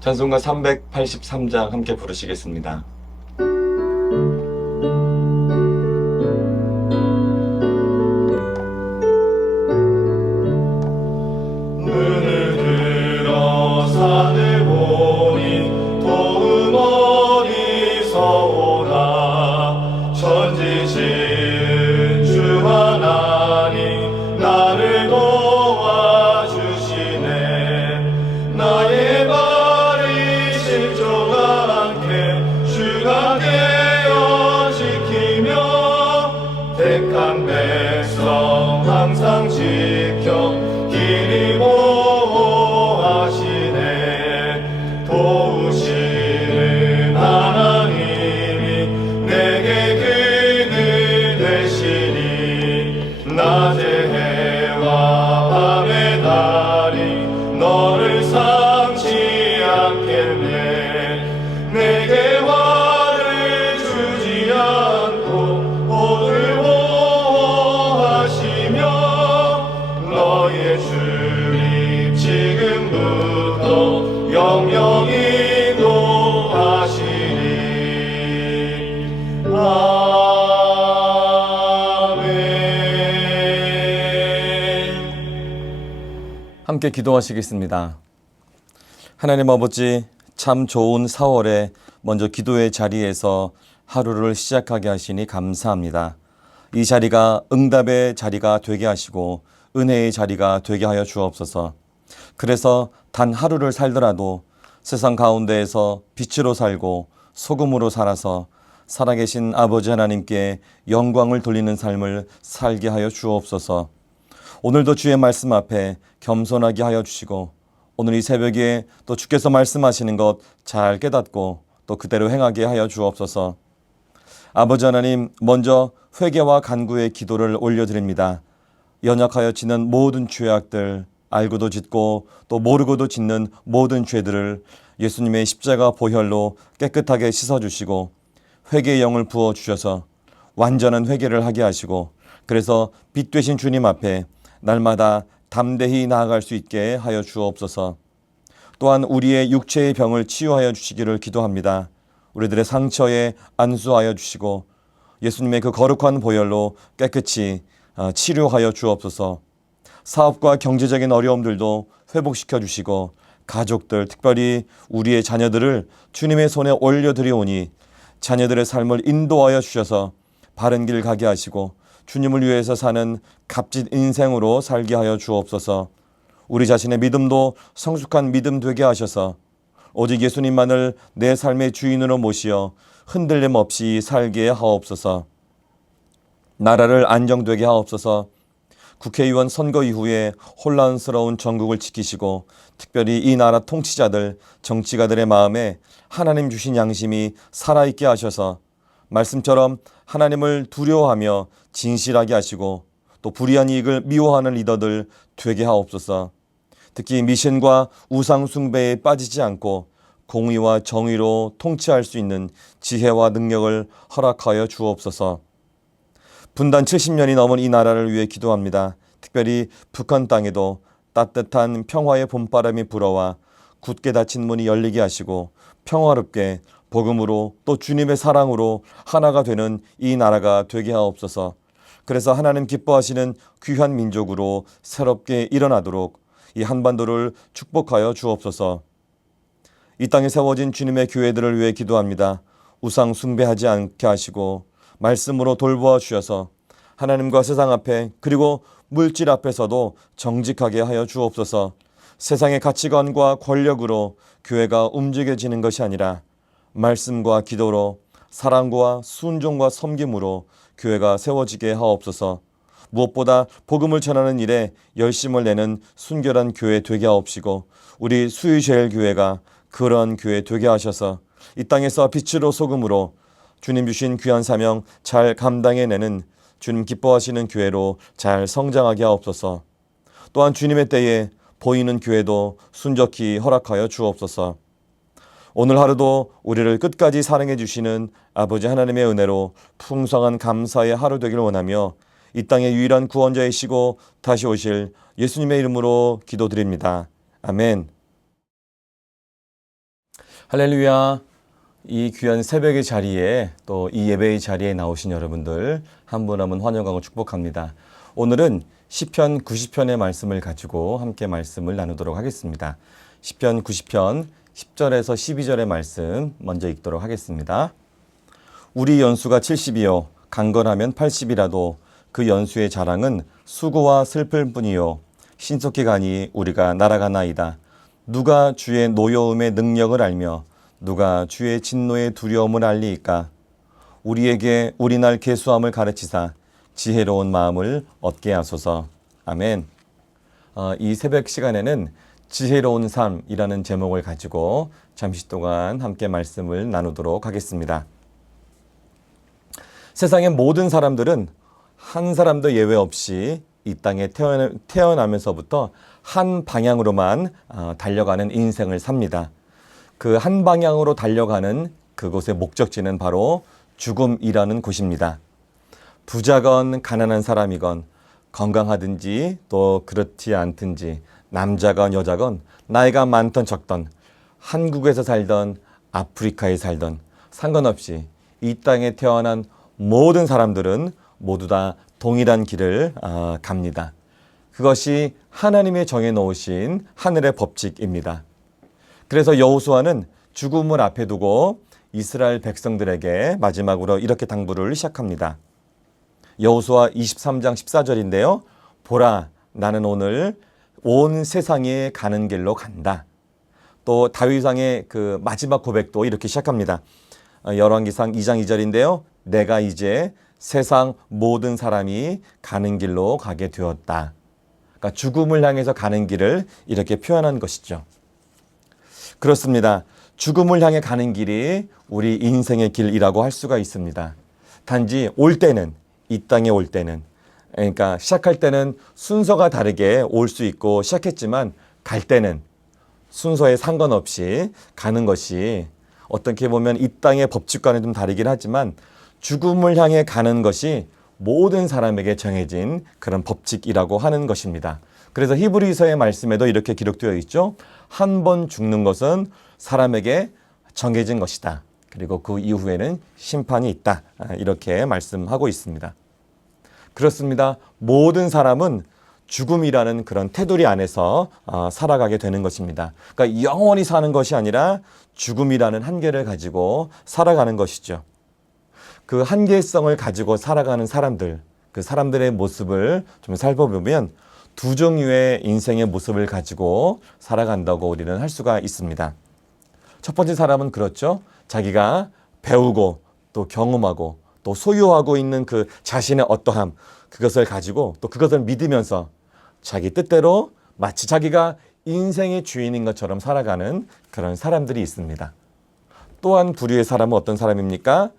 찬송가 383장 함께 부르시겠습니다. 눈을 들어 산을 보니 도움 어디서 오나 천지 지은 주 하나님 나를 도와주시네. 나의 발이 실족하게 주가 되어 지키며 택한 백성 항상 지켜 길이 보호하시네. 도우시는 하나님이 내게 그늘 되시니 낮의 해와 밤의 달이 너를 상치 않겠네. 내게 화를 주지 않고 오늘 보호하시며 너의 주님 지금부터 영영이 인도하시니. 아멘. 함께 기도하시겠습니다. 하나님 아버지, 참 좋은 4월에 먼저 기도의 자리에서 하루를 시작하게 하시니 감사합니다. 이 자리가 응답의 자리가 되게 하시고 은혜의 자리가 되게 하여 주옵소서. 그래서 단 하루를 살더라도 세상 가운데에서 빛으로 살고 소금으로 살아서 살아계신 아버지 하나님께 영광을 돌리는 삶을 살게 하여 주옵소서. 오늘도 주의 말씀 앞에 겸손하게 하여 주시고 오늘 이 새벽에 또 주께서 말씀하시는 것 잘 깨닫고 또 그대로 행하게 하여 주옵소서. 아버지 하나님, 먼저 회개와 간구의 기도를 올려드립니다. 연약하여 짓는 모든 죄악들, 알고도 짓고 또 모르고도 짓는 모든 죄들을 예수님의 십자가 보혈로 깨끗하게 씻어주시고 회개의 영을 부어주셔서 완전한 회개를 하게 하시고 그래서 빛 되신 주님 앞에 날마다 담대히 나아갈 수 있게 하여 주옵소서. 또한 우리의 육체의 병을 치유하여 주시기를 기도합니다. 우리들의 상처에 안수하여 주시고 예수님의 그 거룩한 보혈로 깨끗이 치료하여 주옵소서. 사업과 경제적인 어려움들도 회복시켜 주시고 가족들, 특별히 우리의 자녀들을 주님의 손에 올려드리오니 자녀들의 삶을 인도하여 주셔서 바른 길 가게 하시고 주님을 위해서 사는 값진 인생으로 살게 하여 주옵소서. 우리 자신의 믿음도 성숙한 믿음 되게 하셔서 오직 예수님만을 내 삶의 주인으로 모시어 흔들림 없이 살게 하옵소서. 나라를 안정되게 하옵소서. 국회의원 선거 이후에 혼란스러운 전국을 지키시고 특별히 이 나라 통치자들, 정치가들의 마음에 하나님 주신 양심이 살아있게 하셔서 말씀처럼 하나님을 두려워하며 진실하게 하시고 또 불의한 이익을 미워하는 리더들 되게 하옵소서. 특히 미신과 우상 숭배에 빠지지 않고 공의와 정의로 통치할 수 있는 지혜와 능력을 허락하여 주옵소서. 분단 70년이 넘은 이 나라를 위해 기도합니다. 특별히 북한 땅에도 따뜻한 평화의 봄바람이 불어와 굳게 닫힌 문이 열리게 하시고 평화롭게 복음으로 또 주님의 사랑으로 하나가 되는 이 나라가 되게 하옵소서. 그래서 하나님 기뻐하시는 귀한 민족으로 새롭게 일어나도록 이 한반도를 축복하여 주옵소서. 이 땅에 세워진 주님의 교회들을 위해 기도합니다. 우상 숭배하지 않게 하시고 말씀으로 돌보아 주셔서 하나님과 세상 앞에 그리고 물질 앞에서도 정직하게 하여 주옵소서. 세상의 가치관과 권력으로 교회가 움직여지는 것이 아니라 말씀과 기도로 사랑과 순종과 섬김으로 교회가 세워지게 하옵소서. 무엇보다 복음을 전하는 일에 열심을 내는 순결한 교회 되게 하옵시고 우리 수유제일 교회가 그런 교회 되게 하셔서 이 땅에서 빛으로 소금으로 주님 주신 귀한 사명 잘 감당해내는 주님 기뻐하시는 교회로 잘 성장하게 하옵소서. 또한 주님의 때에 보이는 교회도 순적히 허락하여 주옵소서. 오늘 하루도 우리를 끝까지 사랑해 주시는 아버지 하나님의 은혜로 풍성한 감사의 하루 되기를 원하며 이 땅의 유일한 구원자이시고 다시 오실 예수님의 이름으로 기도드립니다. 아멘. 할렐루야. 이 귀한 새벽의 자리에 또 이 예배의 자리에 나오신 여러분들 한 분 한 분 환영하고 축복합니다. 오늘은 시편 90편의 말씀을 가지고 함께 말씀을 나누도록 하겠습니다. 시편 90편 10절에서 12절의 말씀 먼저 읽도록 하겠습니다. 우리 연수가 70이요 강건하면 80이라도 그 연수의 자랑은 수고와 슬플 뿐이요 신속히 가니 우리가 날아가나이다. 누가 주의 노여움의 능력을 알며 누가 주의 진노의 두려움을 알리이까. 우리에게 우리날 계수함을 가르치사 지혜로운 마음을 얻게 하소서. 아멘. 이 새벽 시간에는 지혜로운 삶이라는 제목을 가지고 잠시 동안 함께 말씀을 나누도록 하겠습니다. 세상의 모든 사람들은 한 사람도 예외 없이 이 땅에 태어나면서부터 한 방향으로만 달려가는 인생을 삽니다. 그 한 방향으로 달려가는 그곳의 목적지는 바로 죽음이라는 곳입니다. 부자건 가난한 사람이건 건강하든지 또 그렇지 않든지 남자건 여자건 나이가 많던 적던 한국에서 살던 아프리카에 살던 상관없이 이 땅에 태어난 모든 사람들은 모두 다 동일한 길을 갑니다. 그것이 하나님의 정해 놓으신 하늘의 법칙입니다. 그래서 여호수아는 죽음을 앞에 두고 이스라엘 백성들에게 마지막으로 이렇게 당부를 시작합니다. 여호수아 23장 14절인데요. 보라, 나는 오늘 온 세상에 가는 길로 간다. 또 다윗왕의 그 마지막 고백도 이렇게 시작합니다. 열왕기상 2장 2절인데요. 내가 이제 세상 모든 사람이 가는 길로 가게 되었다. 그러니까 죽음을 향해서 가는 길을 이렇게 표현한 것이죠. 그렇습니다. 죽음을 향해 가는 길이 우리 인생의 길이라고 할 수가 있습니다. 단지 올 때는, 이 땅에 올 때는, 그러니까 시작할 때는 순서가 다르게 올 수 있고 시작했지만 갈 때는 순서에 상관없이 가는 것이 어떻게 보면 이 땅의 법칙과는 좀 다르긴 하지만 죽음을 향해 가는 것이 모든 사람에게 정해진 그런 법칙이라고 하는 것입니다. 그래서 히브리서의 말씀에도 이렇게 기록되어 있죠. 한 번 죽는 것은 사람에게 정해진 것이다. 그리고 그 이후에는 심판이 있다. 이렇게 말씀하고 있습니다. 그렇습니다. 모든 사람은 죽음이라는 그런 테두리 안에서 살아가게 되는 것입니다. 그러니까 영원히 사는 것이 아니라 죽음이라는 한계를 가지고 살아가는 것이죠. 그 한계성을 가지고 살아가는 사람들, 그 사람들의 모습을 좀 살펴보면 두 종류의 인생의 모습을 가지고 살아간다고 우리는 할 수가 있습니다. 첫 번째 사람은 그렇죠. 자기가 배우고 또 경험하고 또 소유하고 있는 그 자신의 어떠함, 그것을 가지고 또 그것을 믿으면서 자기 뜻대로 마치 자기가 인생의 주인인 것처럼 살아가는 그런 사람들이 있습니다. 또한 부류의 사람은 어떤 사람입니까?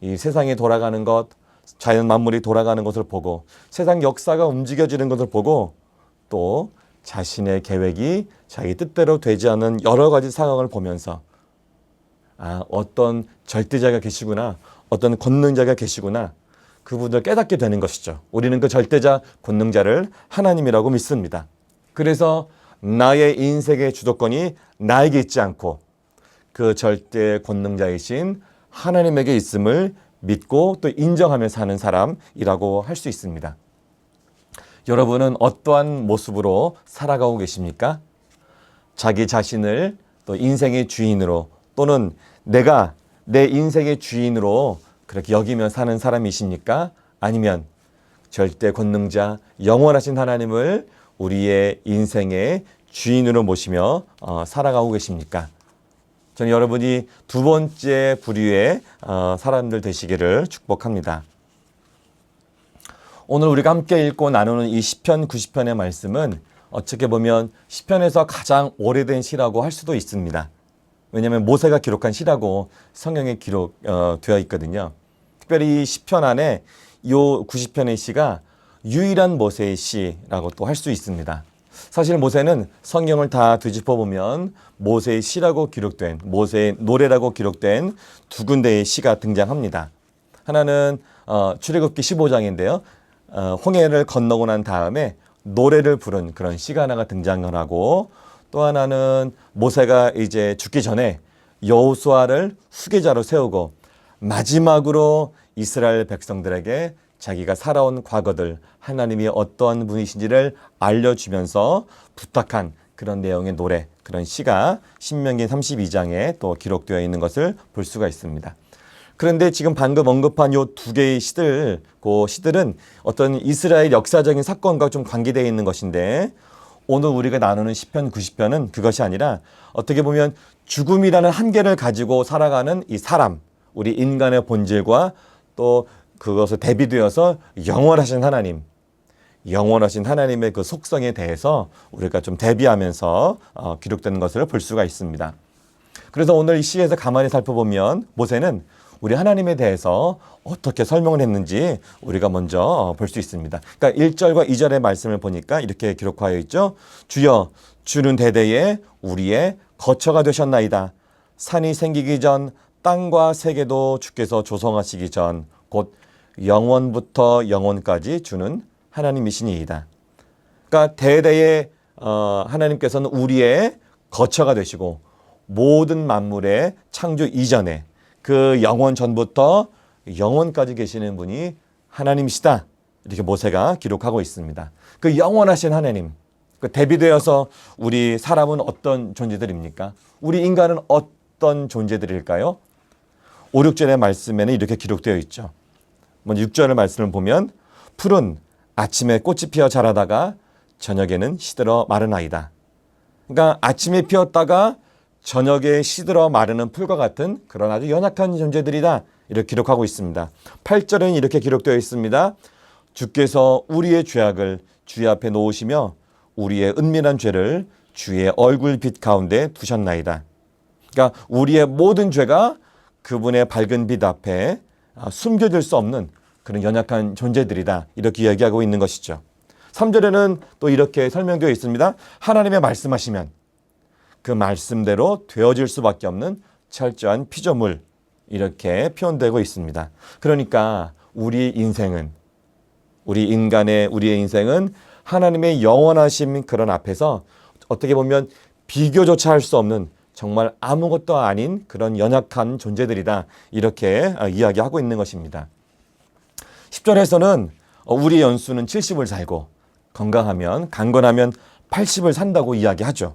이 세상이 돌아가는 것, 자연 만물이 돌아가는 것을 보고 세상 역사가 움직여지는 것을 보고 또 자신의 계획이 자기 뜻대로 되지 않는 여러 가지 상황을 보면서 어떤 절대자가 계시구나, 어떤 권능자가 계시구나, 그분을 깨닫게 되는 것이죠. 우리는 그 절대자, 권능자를 하나님이라고 믿습니다. 그래서 나의 인생의 주도권이 나에게 있지 않고 그 절대 권능자이신 하나님에게 있음을 믿고 또 인정하며 사는 사람이라고 할 수 있습니다. 여러분은 어떠한 모습으로 살아가고 계십니까? 자기 자신을 또 인생의 주인으로 또는 내가 내 인생의 주인으로 그렇게 여기며 사는 사람이십니까? 아니면 절대 권능자, 영원하신 하나님을 우리의 인생의 주인으로 모시며 살아가고 계십니까? 저는 여러분이 두 번째 부류의 사람들 되시기를 축복합니다. 오늘 우리가 함께 읽고 나누는 이 시편 90편의 말씀은 어떻게 보면 시편에서 가장 오래된 시라고 할 수도 있습니다. 왜냐하면 모세가 기록한 시라고 성경에 기록되어 있거든요. 특별히 이 시편 안에 이 90편의 시가 유일한 모세의 시라고 또 할 수 있습니다. 사실 모세는 성경을 다 뒤집어 보면 모세의 시라고 기록된, 모세의 노래라고 기록된 두 군데의 시가 등장합니다. 하나는 출애굽기 15장인데요. 홍해를 건너고 난 다음에 노래를 부른 그런 시가 하나가 등장을 하고, 또 하나는 모세가 이제 죽기 전에 여호수아를 후계자로 세우고 마지막으로 이스라엘 백성들에게 자기가 살아온 과거들, 하나님이 어떠한 분이신지를 알려주면서 부탁한 그런 내용의 노래, 그런 시가 신명기 32장에 또 기록되어 있는 것을 볼 수가 있습니다. 그런데 지금 방금 언급한 요 두 개의 시들, 그 시들은 어떤 이스라엘 역사적인 사건과 좀 관계되어 있는 것인데, 오늘 우리가 나누는 시편 90편은 그것이 아니라 어떻게 보면 죽음이라는 한계를 가지고 살아가는 이 사람, 우리 인간의 본질과 또 그것을 대비되어서 영원하신 하나님, 영원하신 하나님의 그 속성에 대해서 우리가 좀 대비하면서 기록되는 것을 볼 수가 있습니다. 그래서 오늘 이 시에서 가만히 살펴보면 모세는 우리 하나님에 대해서 어떻게 설명을 했는지 우리가 먼저 볼 수 있습니다. 그러니까 1절과 2절의 말씀을 보니까 이렇게 기록하여 있죠. 주여, 주는 대대에 우리의 거처가 되셨나이다. 산이 생기기 전, 땅과 세계도 주께서 조성하시기 전, 곧 영원부터 영원까지 주는 하나님이시니이다. 그러니까 대대에 하나님께서는 우리의 거처가 되시고 모든 만물의 창조 이전에 그 영원 전부터 영원까지 계시는 분이 하나님이시다. 이렇게 모세가 기록하고 있습니다. 그 영원하신 하나님, 그 대비되어서 우리 사람은 어떤 존재들입니까? 우리 인간은 어떤 존재들일까요? 5, 6절의 말씀에는 이렇게 기록되어 있죠. 먼저 6절의 말씀을 보면 풀은 아침에 꽃이 피어 자라다가 저녁에는 시들어 마르나이다. 그러니까 아침에 피었다가 저녁에 시들어 마르는 풀과 같은 그런 아주 연약한 존재들이다. 이렇게 기록하고 있습니다. 8절에는 이렇게 기록되어 있습니다. 주께서 우리의 죄악을 주의 앞에 놓으시며 우리의 은밀한 죄를 주의 얼굴 빛 가운데 두셨나이다. 그러니까 우리의 모든 죄가 그분의 밝은 빛 앞에 숨겨질 수 없는 그런 연약한 존재들이다. 이렇게 이야기하고 있는 것이죠. 3절에는 또 이렇게 설명되어 있습니다. 하나님의 말씀하시면 그 말씀대로 되어질 수밖에 없는 철저한 피조물, 이렇게 표현되고 있습니다. 그러니까 우리의 인생은 우리의 인생은 하나님의 영원하신 그런 앞에서 어떻게 보면 비교조차 할 수 없는 정말 아무것도 아닌 그런 연약한 존재들이다. 이렇게 이야기하고 있는 것입니다. 10절에서는 우리의 연수는 70을 살고 건강하면 강건하면 80을 산다고 이야기하죠.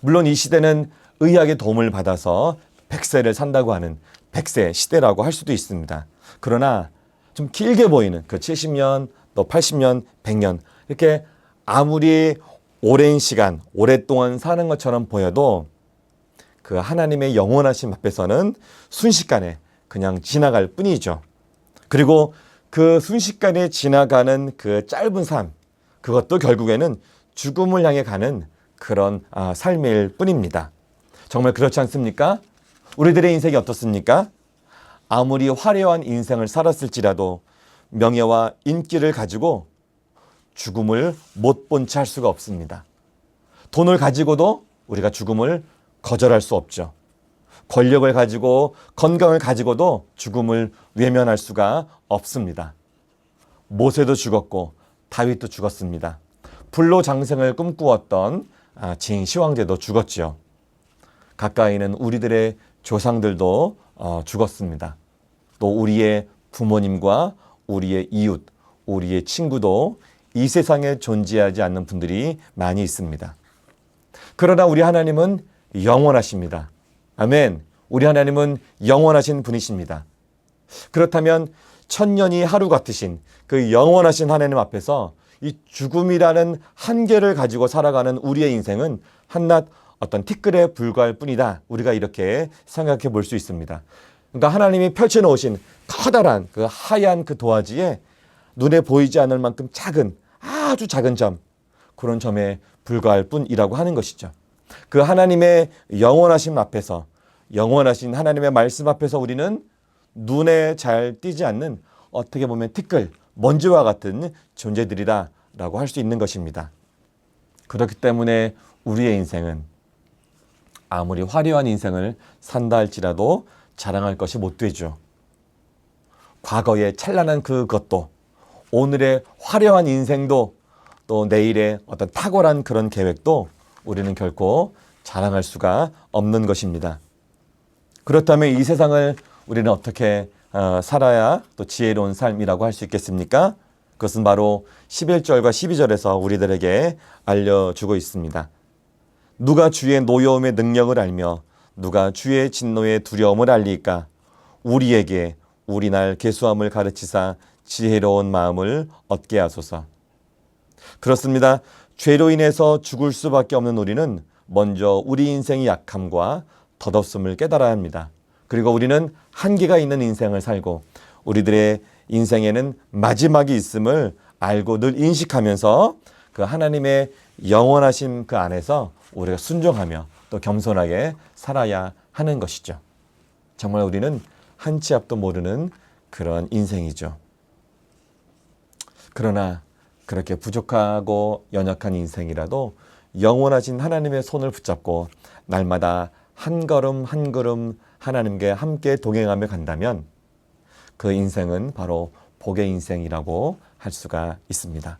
물론 이 시대는 의학의 도움을 받아서 100세를 산다고 하는 100세 시대라고 할 수도 있습니다. 그러나 좀 길게 보이는 그 70년, 또 80년, 100년 이렇게 아무리 오랜 시간, 오랫동안 사는 것처럼 보여도 그 하나님의 영원하신 앞에서는 순식간에 그냥 지나갈 뿐이죠. 그리고 그 순식간에 지나가는 그 짧은 삶, 그것도 결국에는 죽음을 향해 가는 그런 삶일 뿐입니다. 정말 그렇지 않습니까? 우리들의 인생이 어떻습니까? 아무리 화려한 인생을 살았을지라도 명예와 인기를 가지고 죽음을 못 본 채 할 수가 없습니다. 돈을 가지고도 우리가 죽음을 거절할 수 없죠. 권력을 가지고 건강을 가지고도 죽음을 외면할 수가 없습니다. 모세도 죽었고 다윗도 죽었습니다. 불로 장생을 꿈꾸었던 진시황제도 죽었지요. 가까이는 우리들의 조상들도 죽었습니다. 또 우리의 부모님과 우리의 이웃, 우리의 친구도 이 세상에 존재하지 않는 분들이 많이 있습니다. 그러나 우리 하나님은 영원하십니다. 아멘. 우리 하나님은 영원하신 분이십니다. 그렇다면 천년이 하루 같으신 그 영원하신 하나님 앞에서 이 죽음이라는 한계를 가지고 살아가는 우리의 인생은 한낱 어떤 티끌에 불과할 뿐이다. 우리가 이렇게 생각해 볼 수 있습니다. 그러니까 하나님이 펼쳐놓으신 커다란 그 하얀 그 도화지에 눈에 보이지 않을 만큼 작은 아주 작은 점, 그런 점에 불과할 뿐이라고 하는 것이죠. 그 하나님의 영원하심 앞에서, 영원하신 하나님의 말씀 앞에서 우리는 눈에 잘 띄지 않는 어떻게 보면 티끌, 먼지와 같은 존재들이다라고 할 수 있는 것입니다. 그렇기 때문에 우리의 인생은 아무리 화려한 인생을 산다 할지라도 자랑할 것이 못 되죠. 과거의 찬란한 그것도, 오늘의 화려한 인생도, 또 내일의 어떤 탁월한 그런 계획도 우리는 결코 자랑할 수가 없는 것입니다. 그렇다면 이 세상을 우리는 어떻게 살아야 또 지혜로운 삶이라고 할 수 있겠습니까? 그것은 바로 11절과 12절에서 우리들에게 알려주고 있습니다. 누가 주의 노여움의 능력을 알며 누가 주의 진노의 두려움을 알리까? 우리에게 우리 날 계수함을 가르치사 지혜로운 마음을 얻게 하소서. 그렇습니다. 죄로 인해서 죽을 수밖에 없는 우리는 먼저 우리 인생의 약함과 덧없음을 깨달아야 합니다. 그리고 우리는 한계가 있는 인생을 살고 우리들의 인생에는 마지막이 있음을 알고 늘 인식하면서 그 하나님의 영원하심 그 안에서 우리가 순종하며 또 겸손하게 살아야 하는 것이죠. 정말 우리는 한 치 앞도 모르는 그런 인생이죠. 그러나 그렇게 부족하고 연약한 인생이라도 영원하신 하나님의 손을 붙잡고 날마다 한 걸음 한 걸음 하나님께 함께 동행하며 간다면 그 인생은 바로 복의 인생이라고 할 수가 있습니다.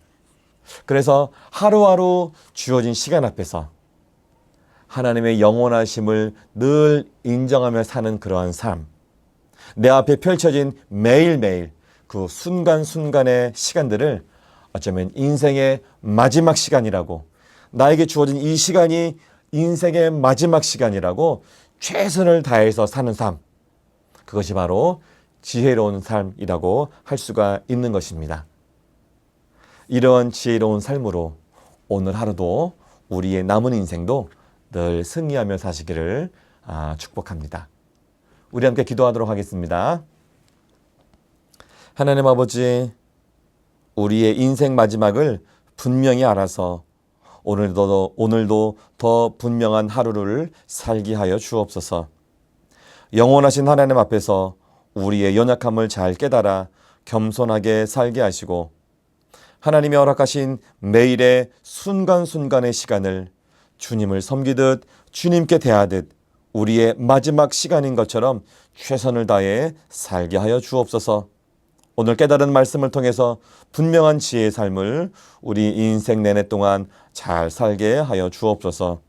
그래서 하루하루 주어진 시간 앞에서 하나님의 영원하심을 늘 인정하며 사는 그러한 삶, 내 앞에 펼쳐진 매일매일 그 순간순간의 시간들을 어쩌면 인생의 마지막 시간이라고, 나에게 주어진 이 시간이 인생의 마지막 시간이라고 최선을 다해서 사는 삶, 그것이 바로 지혜로운 삶이라고 할 수가 있는 것입니다. 이런 지혜로운 삶으로 오늘 하루도 우리의 남은 인생도 늘 승리하며 사시기를 축복합니다. 우리 함께 기도하도록 하겠습니다. 하나님 아버지, 우리의 인생 마지막을 분명히 알아서 오늘도 더 분명한 하루를 살게 하여 주옵소서. 영원하신 하나님 앞에서 우리의 연약함을 잘 깨달아 겸손하게 살게 하시고 하나님이 허락하신 매일의 순간순간의 시간을 주님을 섬기듯 주님께 대하듯 우리의 마지막 시간인 것처럼 최선을 다해 살게 하여 주옵소서. 오늘 깨달은 말씀을 통해서 분명한 지혜의 삶을 우리 인생 내내 동안 잘 살게 하여 주옵소서.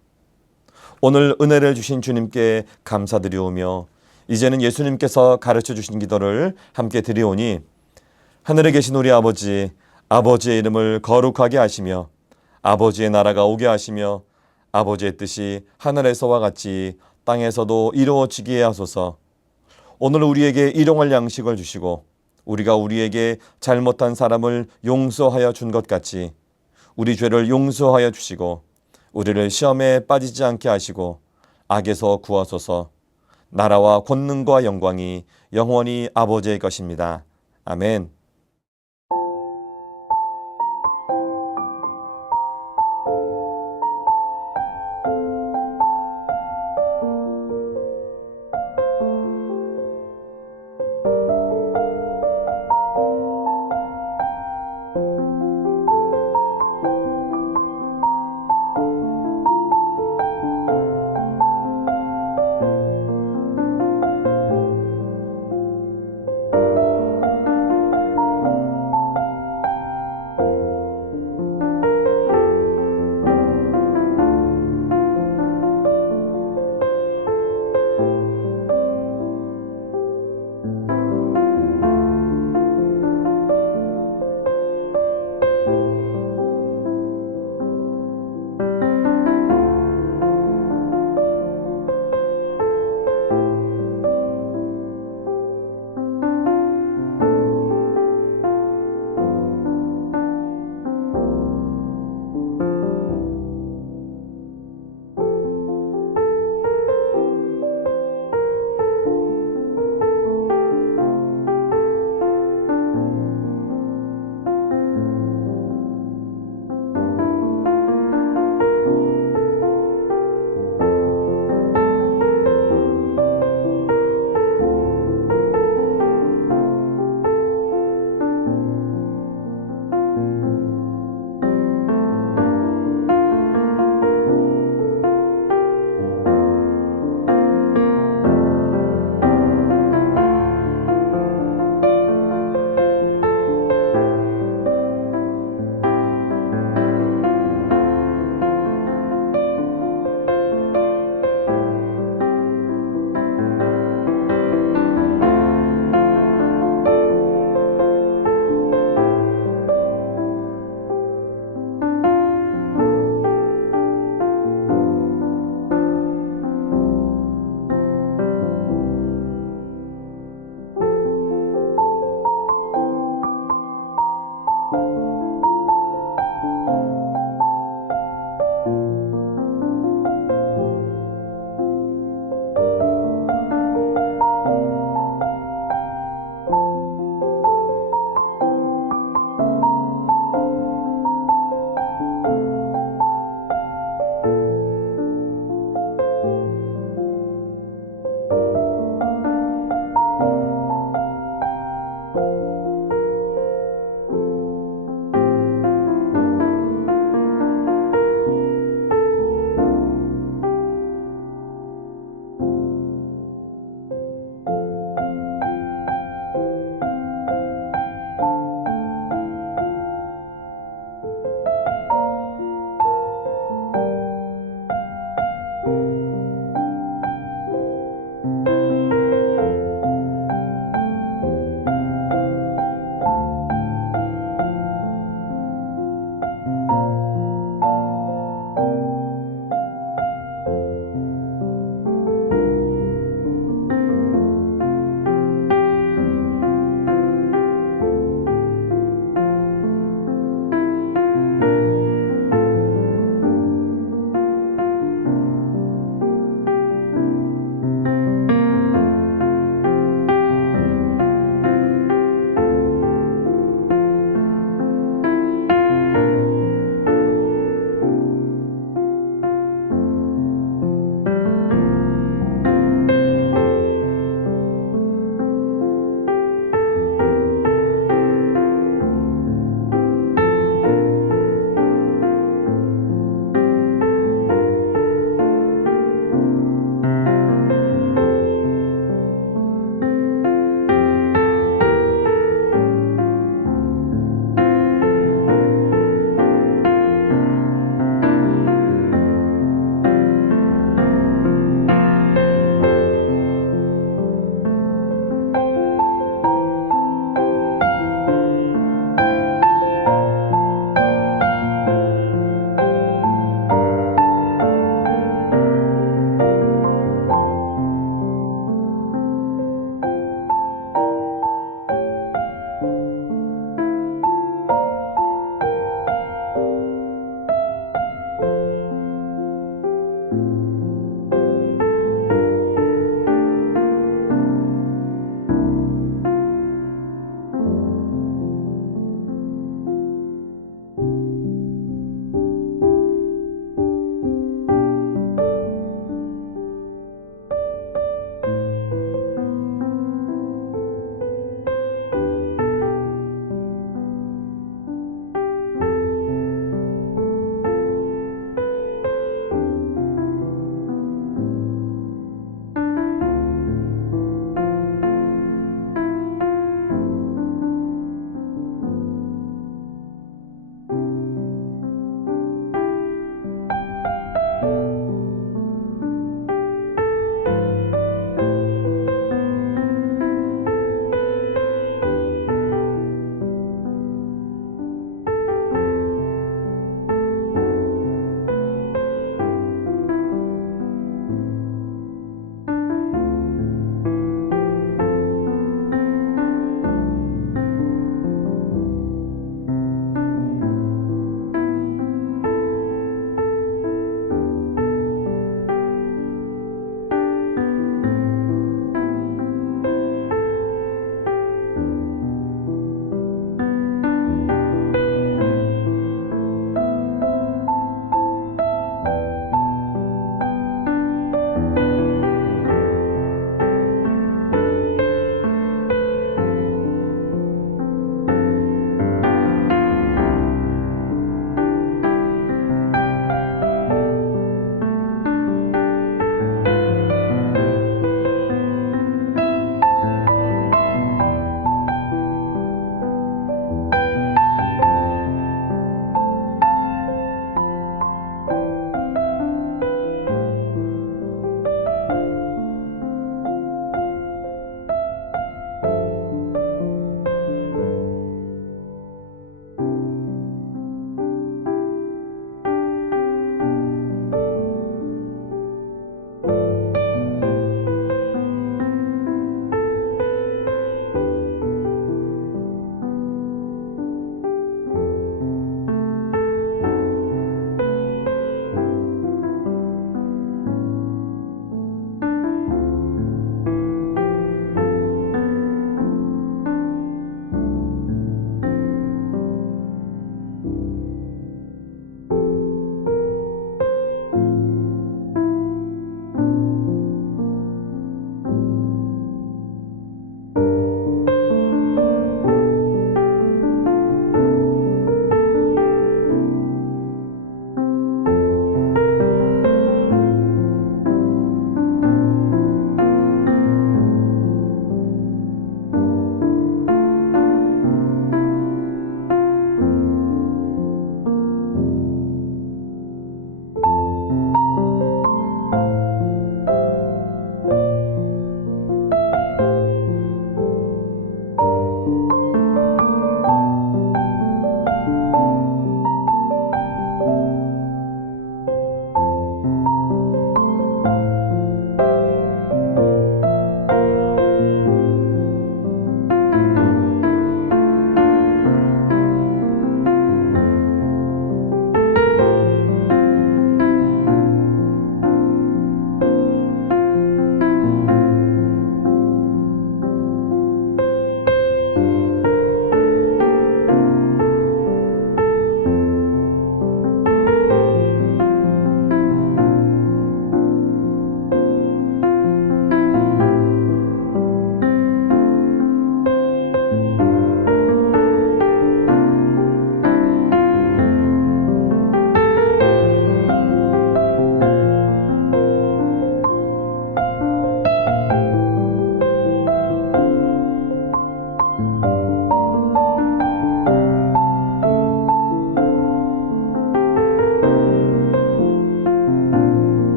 오늘 은혜를 주신 주님께 감사드리오며 이제는 예수님께서 가르쳐 주신 기도를 함께 드리오니 하늘에 계신 우리 아버지, 아버지의 이름을 거룩하게 하시며 아버지의 나라가 오게 하시며 아버지의 뜻이 하늘에서와 같이 땅에서도 이루어지게 하소서. 오늘 우리에게 일용할 양식을 주시고 우리가 우리에게 잘못한 사람을 용서하여 준 것 같이 우리 죄를 용서하여 주시고 우리를 시험에 빠지지 않게 하시고 악에서 구하소서. 나라와 권능과 영광이 영원히 아버지의 것입니다. 아멘.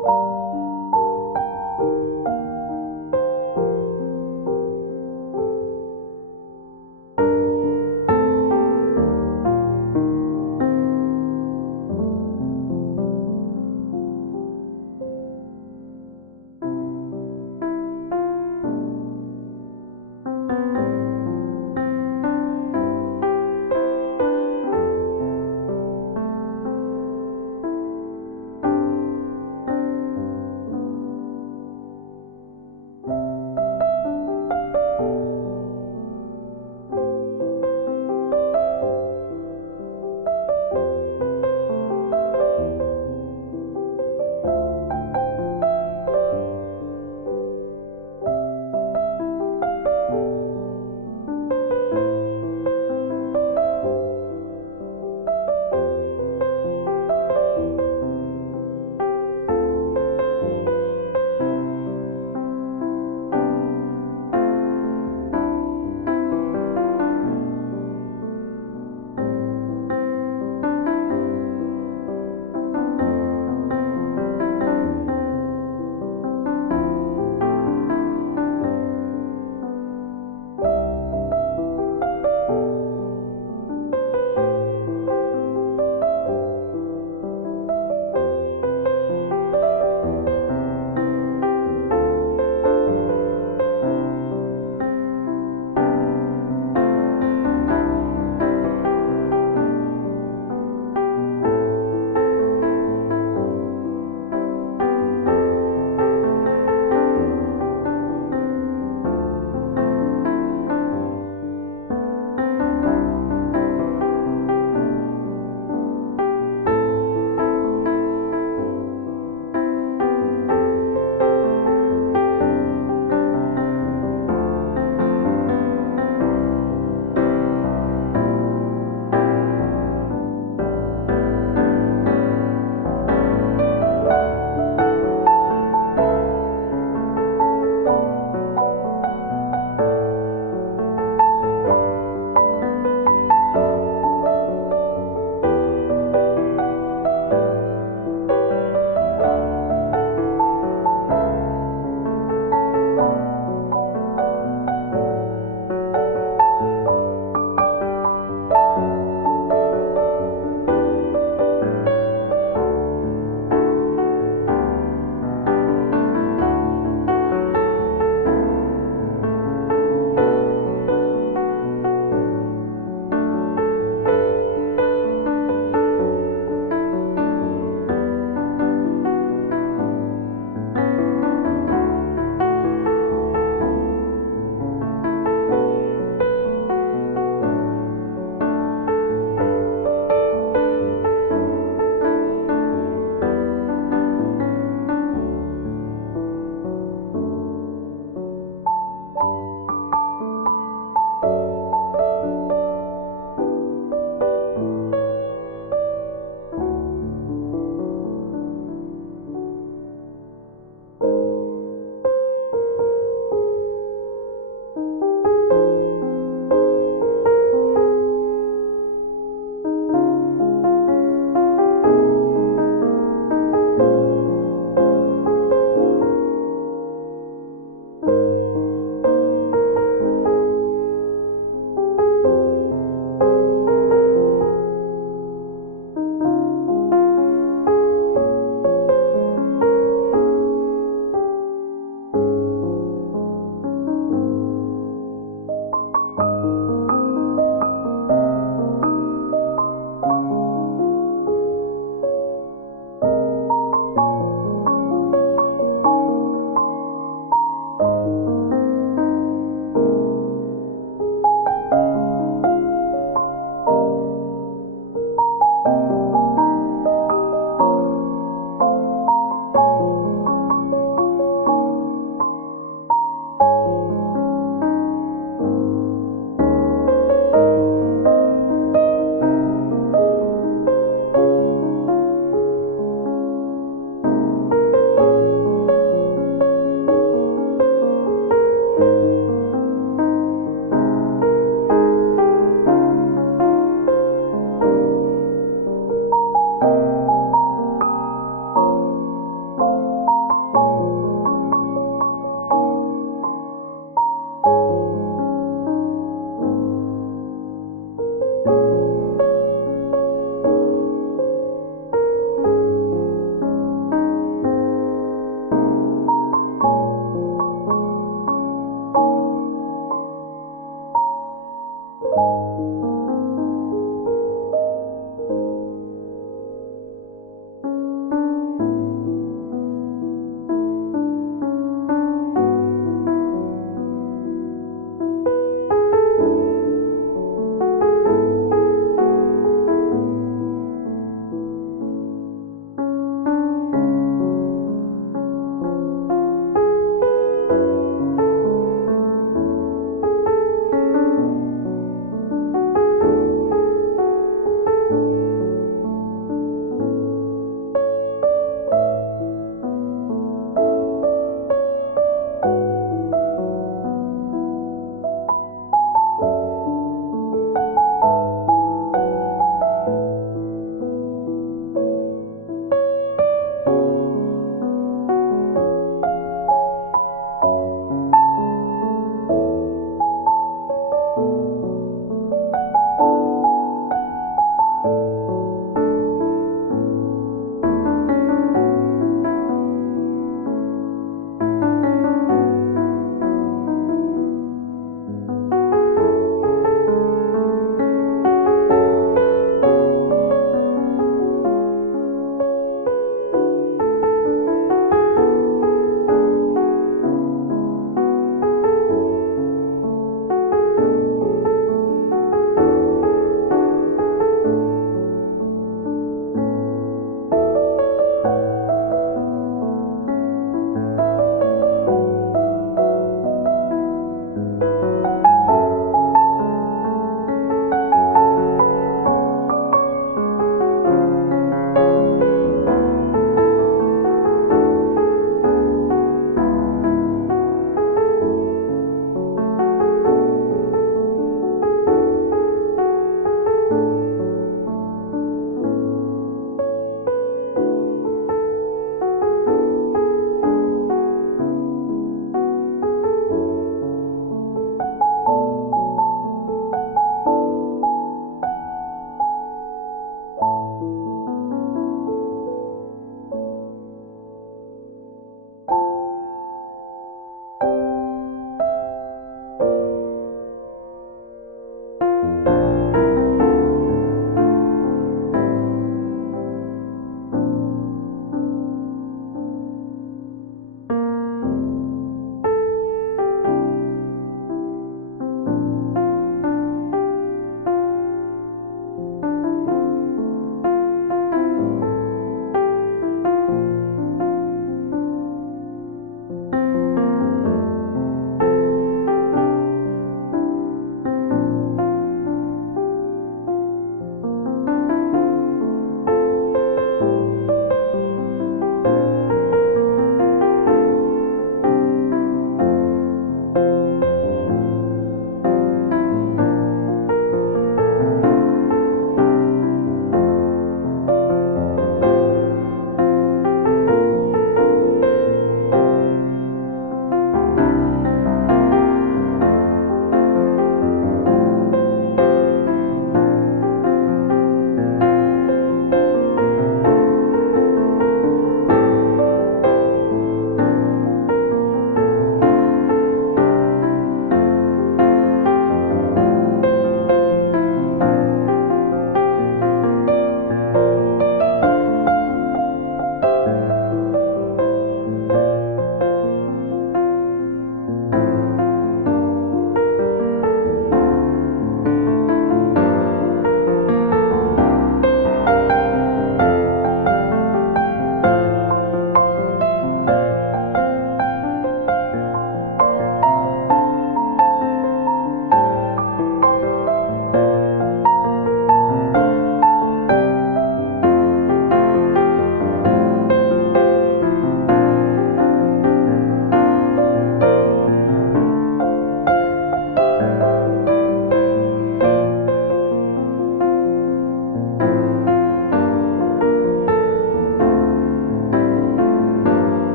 주옵소서.